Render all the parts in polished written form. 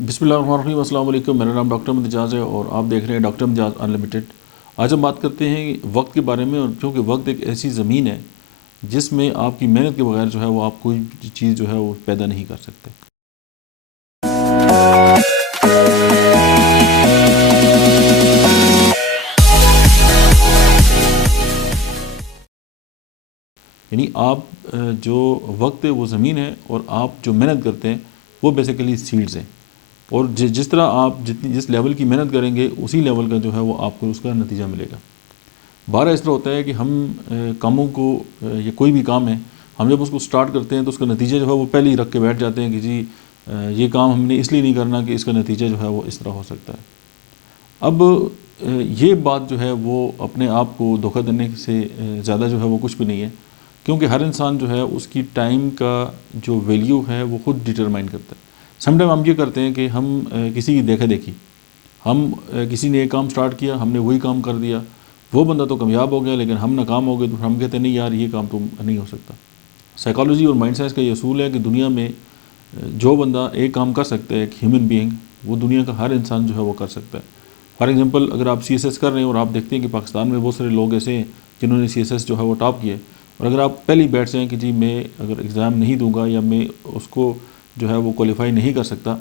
بسم اللہ الرحمن الرحیم، السلام علیکم۔ میرا نام ڈاکٹر امتیاز ہے اور آپ دیکھ رہے ہیں ڈاکٹر امتیاز انلمیٹڈ۔ آج ہم بات کرتے ہیں وقت کے بارے میں، اور کیونکہ وقت ایک ایسی زمین ہے جس میں آپ کی محنت کے بغیر جو ہے وہ آپ کوئی چیز جو ہے وہ پیدا نہیں کر سکتے۔ یعنی آپ جو وقت ہے وہ زمین ہے، اور آپ جو محنت کرتے ہیں وہ بیسیکلی سیڈز ہیں، اور جس طرح آپ جس لیول کی محنت کریں گے اسی لیول کا جو ہے وہ آپ کو اس کا نتیجہ ملے گا۔ بارہ اس طرح ہوتا ہے کہ ہم کاموں کو یا کوئی بھی کام ہے، ہم جب اس کو سٹارٹ کرتے ہیں تو اس کا نتیجہ جو ہے وہ پہلے ہی رکھ کے بیٹھ جاتے ہیں کہ جی یہ کام ہم نے اس لیے نہیں کرنا کہ اس کا نتیجہ جو ہے وہ اس طرح ہو سکتا ہے۔ اب یہ بات جو ہے وہ اپنے آپ کو دھوکہ دینے سے زیادہ جو ہے وہ کچھ بھی نہیں ہے، کیونکہ ہر انسان جو ہے اس کی ٹائم کا جو ویلیو ہے وہ خود ڈٹرمائن کرتا ہے۔ سم ٹائم ہم یہ کرتے ہیں کہ ہم کسی کی دیکھا دیکھی، ہم کسی نے ایک کام سٹارٹ کیا، ہم نے وہی کام کر دیا، وہ بندہ تو کامیاب ہو گیا لیکن ہم ناکام ہو گئے، تو ہم کہتے ہیں نہیں یار یہ کام تو نہیں ہو سکتا۔ سائیکالوجی اور مائنڈ سائنس کا یہ اصول ہے کہ دنیا میں جو بندہ ایک کام کر سکتا ہے، ایک ہیومن بینگ، وہ دنیا کا ہر انسان جو ہے وہ کر سکتا ہے۔ فار ایگزامپل اگر آپ سی ایس ایس کر رہے ہیں اور آپ دیکھتے ہیں کہ پاکستان میں بہت سارے لوگ ایسے ہیں جنہوں نے سی ایس ایس جو ہے وہ ٹاپ کیے، اور اگر آپ پہلے ہی بیٹھ جائیں کہ جی میں اگر ایگزام نہیں دوں گا یا میں اس کو جو ہے وہ کوالیفائی نہیں کر سکتا،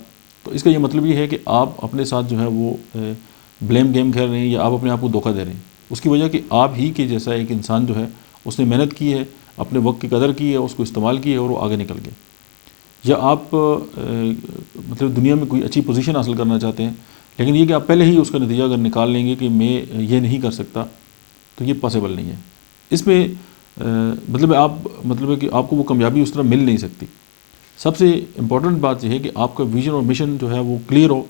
تو اس کا یہ مطلب یہ ہے کہ آپ اپنے ساتھ جو ہے وہ بلیم گیم کھیل رہے ہیں، یا آپ اپنے آپ کو دھوکہ دے رہے ہیں۔ اس کی وجہ کہ آپ ہی کے جیسا ایک انسان جو ہے اس نے محنت کی ہے، اپنے وقت کی قدر کی ہے، اس کو استعمال کی ہے اور وہ آگے نکل گئے۔ یا آپ مطلب دنیا میں کوئی اچھی پوزیشن حاصل کرنا چاہتے ہیں، لیکن یہ کہ آپ پہلے ہی اس کا نتیجہ اگر نکال لیں گے کہ میں یہ نہیں کر سکتا، تو یہ پاسبل نہیں ہے۔ اس میں مطلب ہے کہ آپ کو وہ کامیابی اس طرح مل نہیں سکتی۔ سب سے امپورٹنٹ بات یہ ہے کہ آپ کا ویژن اور مشن جو ہے وہ کلیئر ہو،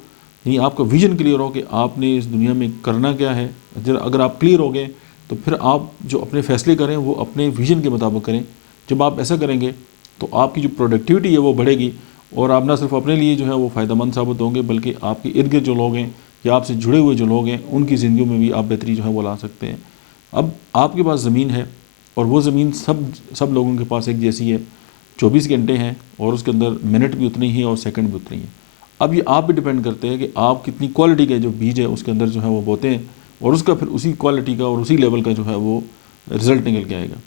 یعنی آپ کا ویژن کلیئر ہو کہ آپ نے اس دنیا میں کرنا کیا ہے۔ اگر آپ کلیئر ہو گئے تو پھر آپ جو اپنے فیصلے کریں وہ اپنے ویژن کے مطابق کریں۔ جب آپ ایسا کریں گے تو آپ کی جو پروڈکٹیوٹی ہے وہ بڑھے گی، اور آپ نہ صرف اپنے لیے جو ہے وہ فائدہ مند ثابت ہوں گے، بلکہ آپ کے ارد گرد جو لوگ ہیں یا آپ سے جڑے ہوئے جو لوگ ہیں ان کی زندگیوں میں بھی آپ بہتری جو ہے وہ لا سکتے ہیں۔ اب آپ کے پاس زمین ہے، اور وہ زمین سب لوگوں کے پاس ایک جیسی ہے، 24 گھنٹے ہیں، اور اس کے اندر منٹ بھی اتنی ہی اور سیکنڈ بھی اتنی ہیں۔ اب یہ آپ پہ ڈیپینڈ کرتے ہیں کہ آپ کتنی کوالٹی کا جو بیج ہے اس کے اندر جو ہے وہ بوتے ہیں، اور اس کا پھر اسی کوالٹی کا اور اسی لیول کا جو ہے وہ رزلٹ نکل کے آئے گا۔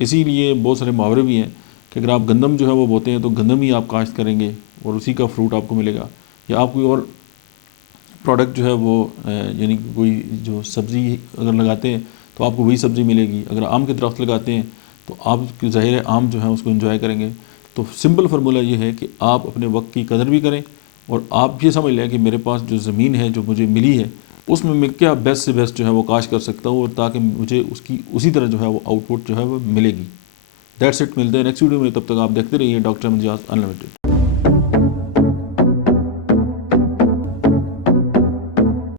اسی لیے بہت سارے محاورے بھی ہیں کہ اگر آپ گندم جو ہے وہ بوتے ہیں تو گندم ہی آپ کاشت کریں گے اور اسی کا فروٹ آپ کو ملے گا، یا آپ کوئی اور پروڈکٹ جو ہے وہ یعنی کوئی جو سبزی اگر لگاتے ہیں تو آپ کو وہی سبزی ملے گی۔ اگر آم کے درخت لگاتے ہیں تو آپ ظاہر ہے آم جو ہے اس کو انجوائے کریں گے۔ تو سمپل فارمولہ یہ ہے کہ آپ اپنے وقت کی قدر بھی کریں، اور آپ یہ سمجھ لیں کہ میرے پاس جو زمین ہے جو مجھے ملی ہے اس میں کیا بیسٹ سے بیسٹ جو ہے وہ کاشت کر سکتا ہوں، اور تاکہ مجھے اسی طرح جو ہے وہ آؤٹ پٹ جو ہے وہ ملے گی۔ دیٹس اٹ، ملتے ہیں نیکسٹ ویڈیو میں، تب تک آپ دیکھتے رہیے ڈاکٹر امتیاز انلمیٹڈ۔